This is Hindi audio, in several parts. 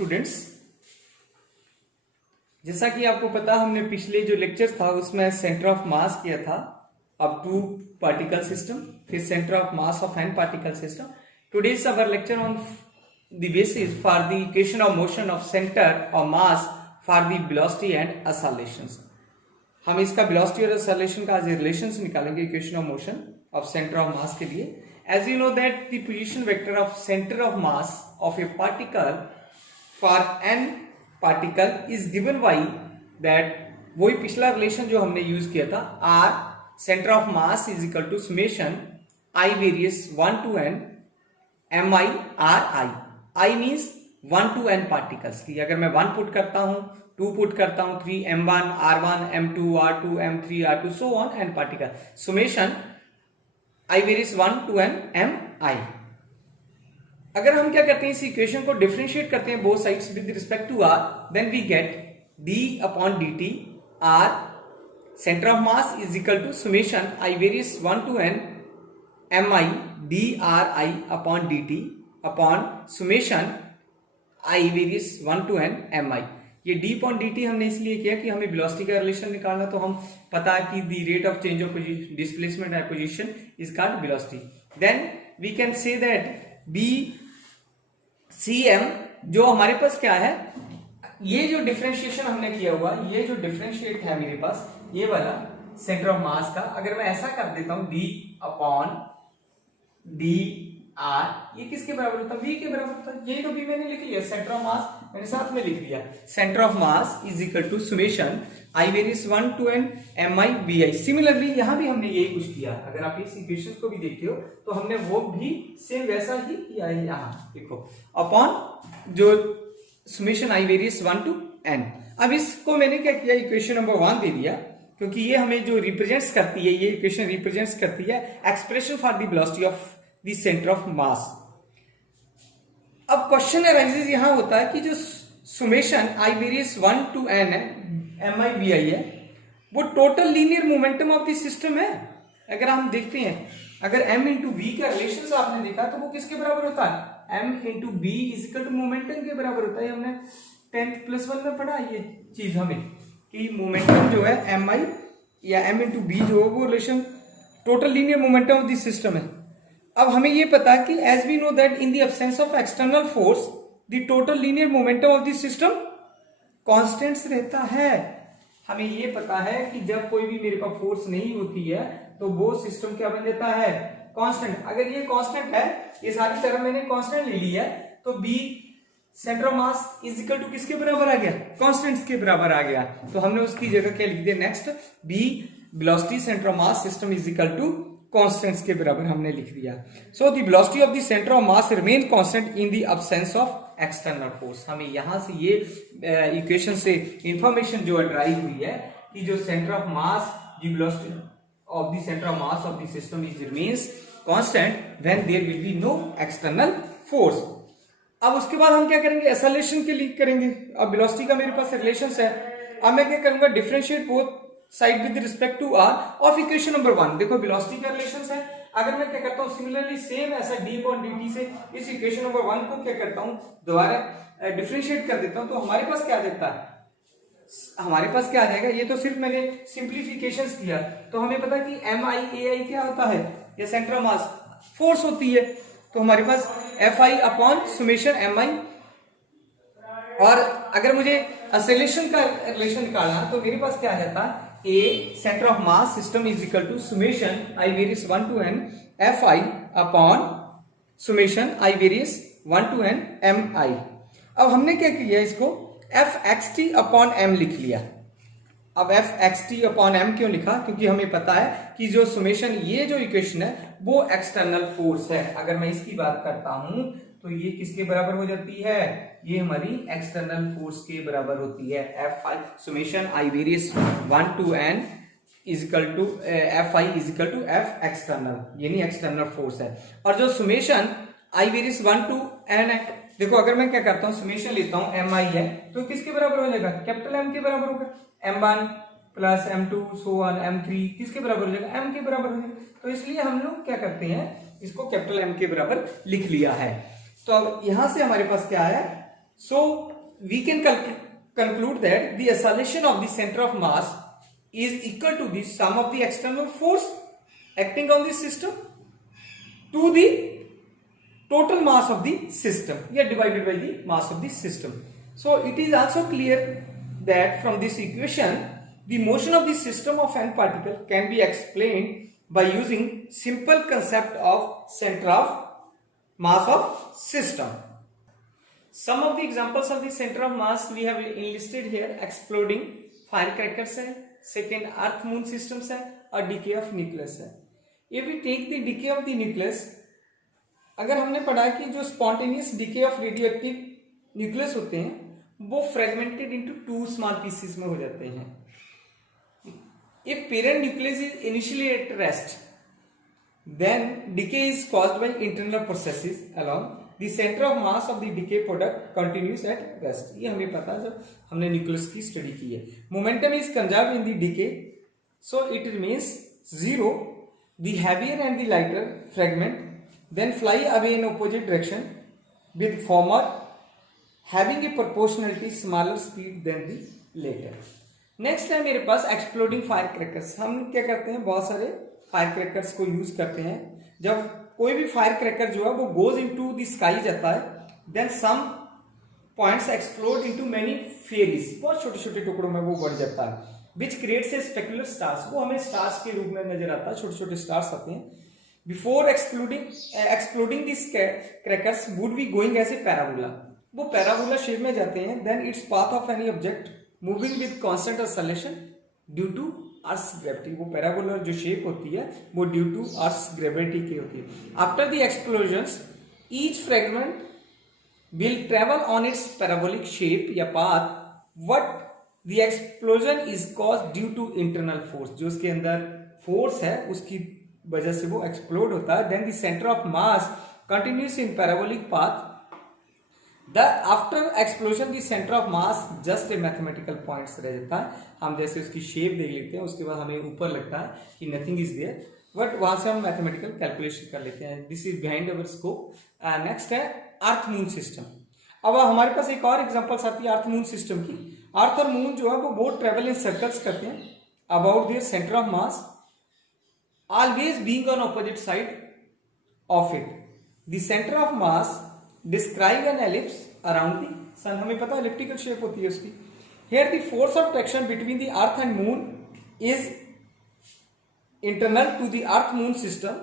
स्टूडेंट्स, जैसा कि आपको पता हमने पिछले जो लेक्चर था उसमें सेंटर ऑफ मास किया था अप टू पार्टिकल सिस्टम, फिर centre of mass of n particle system. Today is our lecture on the basis for the equation of motion of centre of mass for the velocity and accelerations. हम इसका वेलोसिटी और एक्सेलरेशन का आज रिलेशंस निकालेंगे equation of motion of centre of mass के लिए. As you know that the position vector of center of mass of a particle for n particle is given by that वही पिछला रिलेशन जो हमने यूज किया था r center of mass is equal to summation I varies 1 to n mi r I. I means 1 to n particles की. अगर मैं 1 पुट करता हूं, 2 पुट करता हूं, 3 m1 r1 m2 r2 m3 r2 so on n particle. Summation I varies 1 to n m I. अगर हम क्या करते हैं इस इक्वेशन को डिफरेंशिएट करते हैं both sides with respect to r, then we get d upon dt r centre of mass is equal to summation I varies 1 to n mi dri upon dt upon summation I varies 1 to n mi. ये d अपॉन dt हमने इसलिए किया कि हमें वेलोसिटी का रिलेशन निकालना, तो हम पता है कि the rate of change of displacement at position is called velocity. Then we can say that b cm जो हमारे पास क्या है, ये जो डिफरेंशिएशन हमने किया हुआ, ये जो डिफरेंशिएट है मेरे पास ये वाला सेंटर ऑफ मास का, अगर मैं ऐसा कर देता हूं d अपॉन d r, ये किसके बराबर होता है, v के बराबर होता है. यही तो भी मैंने लिख लिया, सेंटर ऑफ मास मैंने साथ में लिख दिया. Centre of mass is equal to summation I varies 1 to n mi vi. Similarly यहां भी हमने यही कुछ किया. अगर आप इस इक्वेशन को भी देखते हो तो हमने वो भी सेम वैसा ही किया है. यहां देखो अपॉन जो summation I varies 1 to n. अब इसको मैंने क्या किया, इक्वेशन नंबर 1 दे दिया, क्योंकि ये हमें जो रिप्रेजेंट्स करती है, ये इक्वेशन रिप्रेजेंट्स करती है expression for the velocity of the centre of mass. अब क्वेश्चन अराइजेस यहां होता है कि जो summation I varies 1 to n mi vi है, वो total linear momentum of the system है. अगर हम देखते हैं, अगर m इंटू v का रिलेशन आपने देखा तो वो किसके बराबर होता है, m into b is equal to momentum के बराबर होता है. हमने 10th+1 में पढ़ा ये चीज हमें कि मोमेंटम जो है mi या m इंटू b जो है वो relation total linear momentum of the system है. अब हमें ये पता है कि as we know that in the absence of external force the total linear momentum of the system constants रहता है. हमें ये पता है कि जब कोई भी मेरे पास फोर्स नहीं होती है तो वो सिस्टम क्या बन जाता है, कांस्टेंट. अगर ये कांस्टेंट है, ये सारी तरह मैंने कांस्टेंट ले ली है, तो b centre of mass is equal to किसके बराबर आ गया, कांस्टेंट्स के बराबर आ गया. तो हमने उसकी जगह क्या लिख दिया, next b velocity centre of mass system is equal to constants के बराबर हमने लिख दिया. So the velocity of the centre of mass remain constant in the absence of external force. हमें यहां से ये इक्वेशन से इंफॉर्मेशन जो ड्राइव हुई है कि जो centre of mass, the velocity of the centre of mass of the system is remains constant when there will be no external force. अब उसके बाद हम क्या करेंगे, एक्सेलरेशन के लिए करेंगे. अब वेलोसिटी का मेरे पास रिलेशंस है. अब मैं क्या करूंगा, differentiate both side with respect to r of equation number 1. देखो वेलोसिटी का रिलेशंस है. अगर मैं क्या करता हूं, सिमिलरली सेम ऐसा d अपॉन dt से इस इक्वेशन नंबर 1 को क्या करता हूं, दोबारा डिफरेंशिएट कर देता हूं, तो हमारे पास क्या आ जाता है, हमारे पास क्या आ जाएगा, ये तो सिर्फ मैंने सिंप्लीफिकेशंस किया. तो हमें पता कि mi ai क्या होता है, ये सेंटर ऑफ मास फोर्स होती है. तो हमारे पास fi अपॉन समेशन mi. और अगर मुझे एक्सेलरेशन का रिलेशन निकालना तो मेरे पास क्या आ जाता है, a center of mass system is equal to summation I varies 1 to n fi upon summation I varies 1 to n mi. अब हमने क्या किया, इसको fxt upon m लिख लिया. अब fxt upon m क्यों लिखा, क्योंकि हमें पता है कि जो summation, ये जो इक्वेशन है वो एक्सटर्नल फोर्स है. अगर मैं इसकी बात करता हूं तो ये किसके बराबर हो जाती है, ये हमारी एक्सटर्नल फोर्स के बराबर होती है. f summation I varies 1 to n is equal to fi is equal to f external, यानी एक्सटर्नल फोर्स है. और जो summation I varies 1 to n है, देखो अगर मैं क्या करता हूं, समेशन लेता हूं mi है, तो किसके बराबर हो जाएगा, कैपिटल M के बराबर होगा. m1 plus m2 so on m3 किसके बराबर हो जाएगा, m के बराबर हो जाएगा. तो इसलिए हम लोग क्या करते हैं, इसको कैपिटल M के बराबर लिख लिया है. तो अब यहां से हमारे पास क्या है, सो we can conclude that the acceleration of the center of mass is equal to the sum of the external force acting on the system to the total mass of the system, divided by the mass of the system. So it is also clear that from this equation the motion of the system of n particle can be explained by using simple concept of center of mass of system. Some of the examples of the center of mass we have enlisted here: exploding firecrackers है, second earth moon systems है, और decay of nucleus है. If we take the decay of the nucleus, अगर हमने पढ़ा कि जो spontaneous decay of radioactive nucleus होते हैं वो fragmented into two small pieces में हो जाते हैं. If parent nucleus is initially at rest, then decay is caused by internal processes along the center of mass of the decay product continues at rest. ये हमें पता है जब हमने न्यूक्लियस की स्टडी की है. Momentum is conserved in the decay, so it remains zero. The heavier and the lighter fragment then fly away in opposite direction, with former having a proportionality smaller speed than the later. Next है मेरे पास एक्सप्लोडिंग फायर क्रैकर्स. हम क्या करते हैं, बहुत सारे फायर क्रैकर्स को यूज करते हैं. जब कोई भी फायर क्रैकर जो है वो गोज इनटू द स्काई जाता है, then some points explode into many fairies, बहुत छोटे छोटे टुकड़ों में वो बढ़ जाता है, which creates a specular stars. वो हमें स्टार्स के रूप में नजर आता है, छोटे छोटे स्टार्स आते हैं. Before exploding this crackers would be going as a parabola. वो पैराबोला शेप में जाते हैं. Then its path of any object moving with constant acceleration due to earth gravity. वो पैराबोलर जो शेप होती है वो ड्यू टू अर्थ ग्रेविटी की होती है. After the explosions each fragment will travel on its parabolic shape या path. What the explosion is caused due to internal force. जो उसके अंदर फोर्स है उसकी वजह से वो एक्सप्लोड होता है. Then the centre of mass continues in parabolic path. After explosion the centre of mass just a mathematical points रह जाता है. हम जैसे उसकी शेप देख लेते हैं, उसके बाद हमें ऊपर लगता है कि नथिंग इज देयर, बट वहां से हम मैथमेटिकल कैलकुलेशन कर लेते हैं. This is behind our scope. Next है अर्थ मून सिस्टम. अब हमारे पास एक और एग्जांपल्स आती है अर्थ मून सिस्टम की. अर्थ और मून जो है वो बोथ ट्रेवल इन सर्कल्स करते हैं about their centre of mass, always being on opposite side of it. The centre of mass describe an ellipse around the sun. हमें पता है एलिप्टिकल शेप होती है उसकी. Here the force of traction between the earth and moon is internal to the earth moon system,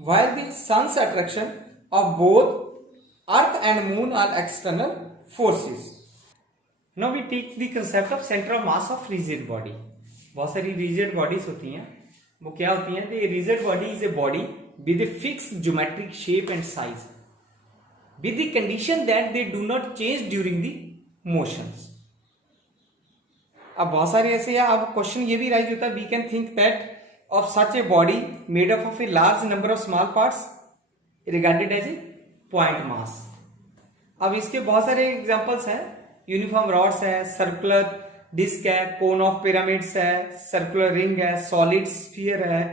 while the sun's attraction of both earth and moon are external forces. Now we take the concept of centre of mass of rigid body. बहुत सारी रिजिड बॉडीज होती हैं. वो क्या होती हैं? The rigid body is a body with a fixed geometric shape and size, with the condition that they do not change during the motions. अब बहुत सारे ऐसे हैं. अब क्वेश्चन ये भी राइज होता है, we can think that of such a body made up of a large number of small parts regarded as a point mass. अब इसके बहुत सारे एग्जांपल्स हैं. यूनिफॉर्म रॉड्स है, सर्कुलर डिस्क है, कोन ऑफ पिरामिड्स है, सर्कुलर रिंग है, सॉलिड स्फीयर है,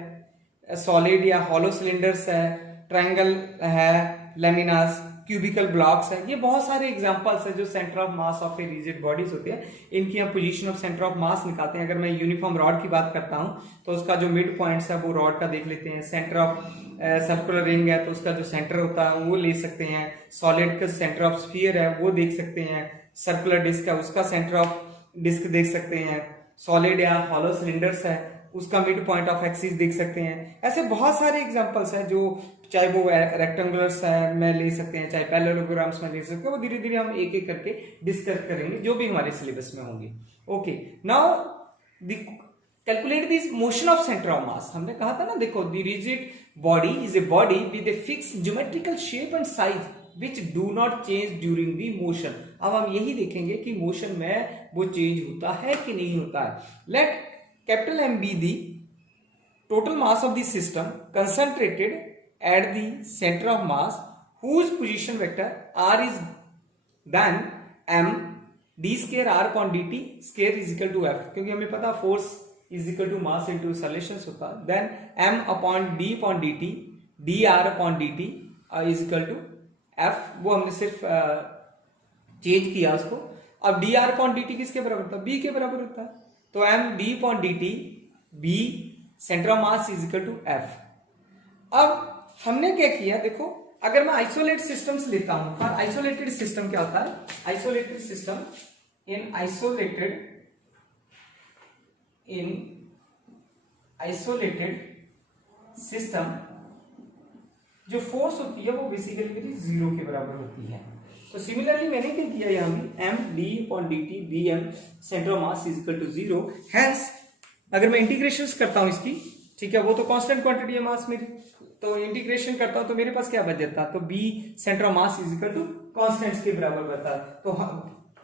सॉलिड या हॉलो सिलेंडर्स है, ट्रायंगल है, लेमिनास, क्यूबिकल ब्लॉक्स है. ये बहुत सारे एग्जांपल्स है जो centre of mass of a rigid bodies होती है. इनकी हम पोजीशन ऑफ सेंटर ऑफ मास निकालते हैं. अगर मैं यूनिफॉर्म रॉड की बात करता हूं तो उसका जो मिड पॉइंट्स है वो रॉड का देख लेते हैं. सेंटर ऑफ सर्कुलर रिंग है तो उसका जो सेंटर होता है वो ले सकते हैं. सॉलिड का सेंटर ऑफ स्फीयर है वो देख सकते हैं. सर्कुलर डिस्क है उसका सेंटर ऑफ डिस्क देख सकते हैं. सॉलिड या हॉलो सिलेंडर्स है उसका मिड पॉइंट ऑफ एक्सिस देख सकते हैं. ऐसे बहुत सारे एग्जांपल्स हैं जो चाहे वो रेक्टेंगुलर्स है में ले सकते हैं, चाहे पैरेललोग्राम्स में ले सकते हैं. वो धीरे धीरे हम एक एक करके डिस्कस करेंगे जो भी हमारे सिलेबस में होंगे. Okay, now calculate this motion of centre of मास. हमने कहा था ना, देखो the rigid body is a body with a fixed geometrical shape and size which do not change during the motion. अब हम यही देखेंगे कि मोशन में वो चेंज होता है कि नहीं होता है. Let capital M be the total mass of the system concentrated at the center of mass whose position vector r is then m d square r upon dt square is equal to f. क्योंकि हमें पता force is equal to mass into acceleration होता है. then m upon d upon dt dr upon dt is equal to f. वो हमने सिर्फ चेंज किया उसको. अब D R upon d T किसके बराबर होता है? बी के बराबर होता है। तो m d upon d t b centre of mass is equal to f. अब हमने क्या किया, देखो अगर मैं आइसोलेट सिस्टम्स लेता हूं, और आइसोलेटेड सिस्टम क्या होता है? Isolated system in isolated system जो फोर्स होती है वो बेसिकली जीरो के बराबर होती है। तो सिमिलरली मैंने क्या किया यहाँ भी, m d upon d t b m centre of mass is equal to zero. Hence अगर मैं इंटीग्रेशन करता हूं इसकी, ठीक है, वो तो कांस्टेंट क्वांटिटी है मास मेरी, तो इंटीग्रेशन करता हूं तो मेरे पास क्या बच जाता है? तो b centre of mass is equal to constants के बराबर बता। तो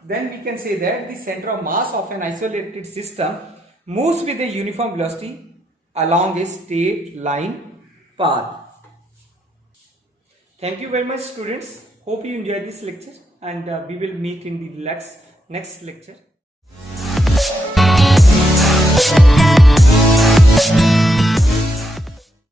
then we can say that the centre of mass of an isolated system moves with a uniform velocity along a straight line path. Thank you very much, students. Hope you enjoyed this lecture, and we will meet in the next lecture.